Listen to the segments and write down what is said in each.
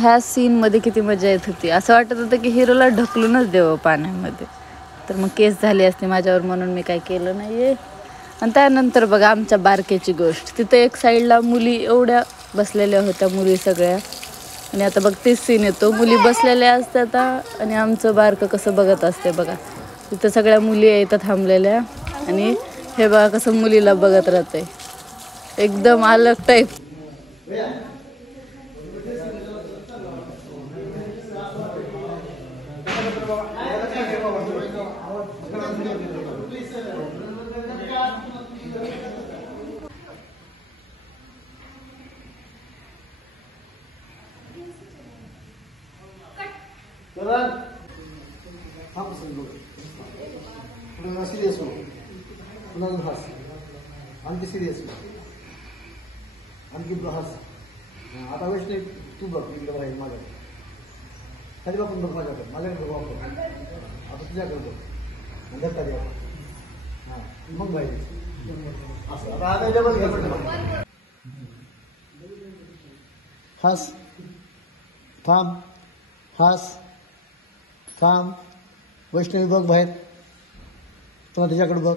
ह्या सीन मध्ये किती मजा येत होती, असं वाटत होतं की हिरोला ढकलूनच देव पाण्यामध्ये, तर मग केस झाली असती माझ्यावर, म्हणून मी काय केलं नाहीये. आणि त्यानंतर बघा आमच्या बारकेची गोष्ट, तिथे एक साईडला मुली एवढ्या बसलेल्या होत्या, मुली सगळ्या. आणि आता बघ तेच सीन येतो, मुली बसलेल्या असतात आणि आमचं बारकं कसं बघत असते बघा. तिथं सगळ्या मुली येतात थांबलेल्या आणि हे बघा कसं मुलीला बघत राहते, एकदम अलग टाईप. सिरियस हो, आणखी सिरियस आणखी हास. आता वैष्णवी तू बघ इकडे बाहेर माझ्याकडे, खाली बघून बघ माझ्याकडे, माझ्याकडे बघ वापर. आता तुझ्याकडे बघ, धक्का द्या. हां मग बाहेर असं. आता आता डबल घ्या, हास, थांब, हास, थांब. वैष्णवी बघ बाहेर, पुन्हा त्याच्याकडे बघ,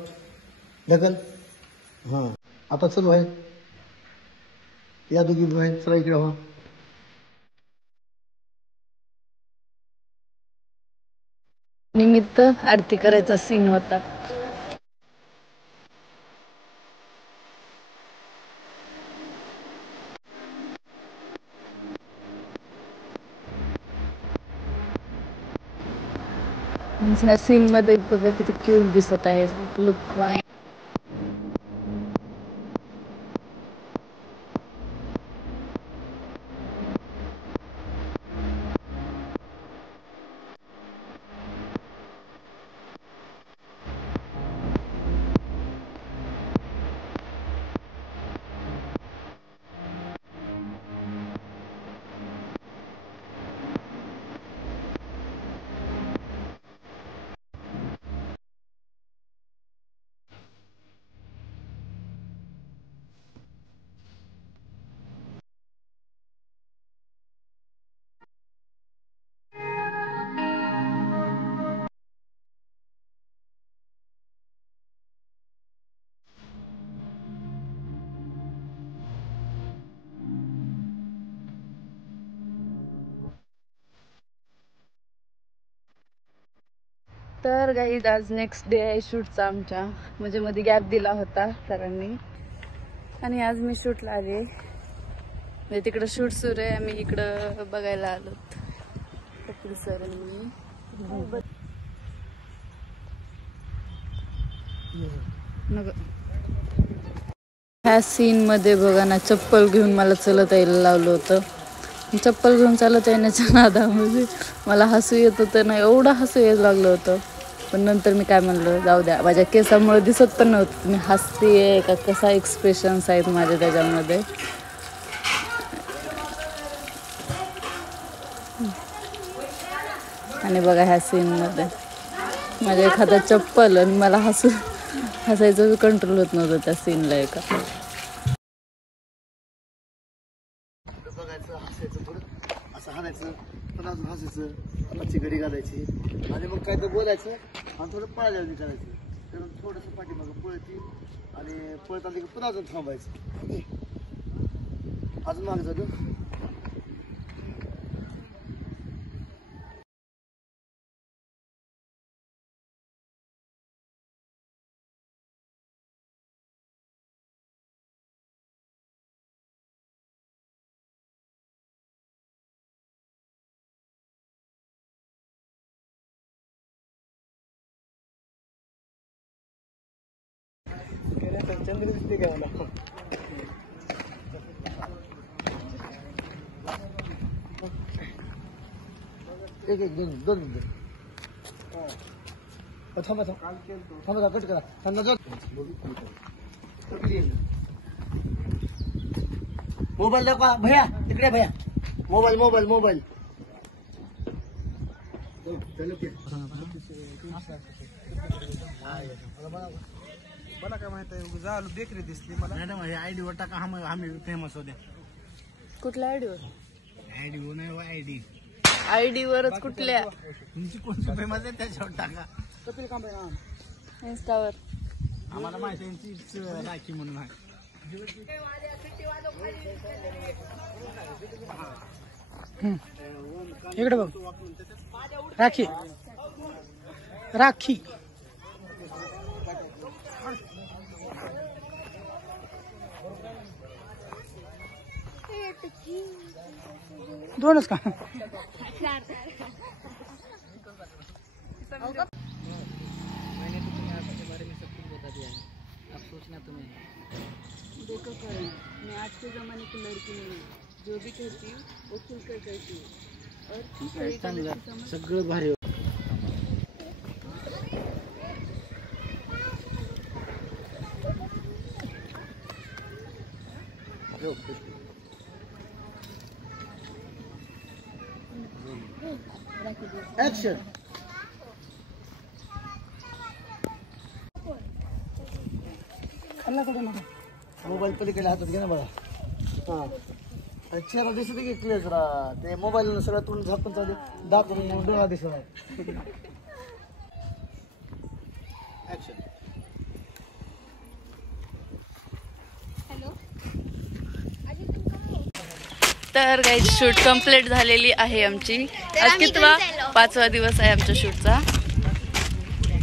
ढकल. हां आता चल बाहेर, या दोघी बाहेर, चला इकडे व्हा. निमित्त आरती करायचा सीन होता. सीन मध्ये बघा किती क्यूट दिसत आहे लुक. तर गाईज आज नेक्स्ट डे आहे शूटचा आमच्या, म्हणजे मध्ये गॅप दिला होता सरांनी, आणि आज मी शूटला आले. म्हणजे तिकडं शूट सुरू आहे, आम्ही इकडं बघायला आलो. कपिल सर आणि मी. ह्या सीन मध्ये बघा ना, चप्पल घेऊन मला चलत यायला लावलं होतं. चप्पल घेऊन चालत येण्याच्या नादामध्ये मला हसू येत होतं ना, एवढं हसू यायला लागलं होतं. पण नंतर मी काय म्हणलं, जाऊ द्या, माझ्या केसामुळे दिसत पण नव्हतं मी हसतेय का, कसा एक्सप्रेशन्स आहेत माझे त्याच्यामध्ये. आणि बघा ह्या सीन मध्ये माझ्या एखादा चप्पल आणि मला हसायचं कंट्रोल होत नव्हतं त्या सीनला. एका बघायचं, हसायचं, थोडं असं हाणायचं, पण अजून हसायचं, मच्छी घडी घालायची, आणि मग काय तर बोलायचं आणि थोडं पळायला करायचं. तर थोडंसं पाठीमागं पळती आणि पळत आली की पुन्हा अजून थांबायचं, अजून मागे जातो. चंद्र दिसते काय मला. एक एक दोन दोन मिनिट थांबा थांबा कट करा. मोबाईल दाखवा भैया, तिकडे भैया, मोबाईल मोबाईल मोबाईल. मला काय माहित आहे, झालं बेकरी दिसली मला. मॅडम आयडी वर टाका, आम्ही फेमस होते. कुठल्या आयडीवर? आयडी वरच कुठल्या तुमची कोणती फेमस आहे त्याच्यावर टाका. कपिल कांबळे हा. इंस्टावर. आम्हाला माहिती आहे तीच राखी म्हणून आहे. इकडे बघ. राखी राखी दोनच का? देखो करण, मैं आज के जमाने की लड़की नहीं हूँ. जो भी कहती हूँ वो खुलकर कहती हूँ. और सही गलत की समझ सगळं भारी होतं. ऍक्शन. मोबाईल पलीकडे हातात घे ना बघा. हा आणि चेहरा दिसत की क्लिअर जरा ते मोबाईल सगळं तोंड झाकून चालू दाखवून डोळा दिसत. ऍक्शन. तर गाईज शूट कंप्लीट झालेली आहे आमची. आज कितवा 5वा दिवस आहे आमच्या शूटचा.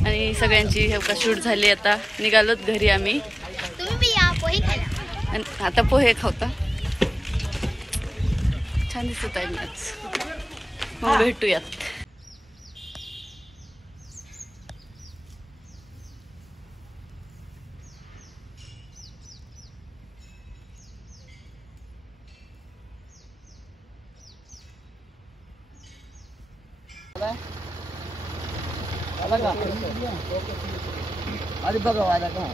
आणि सगळ्यांची शूट झाली. आता निघालोत घरी आम्ही. आणि आता पोहे खावता. छान दिसत आहे आज. मग भेटूयात. आला का? आधी बघा वादा का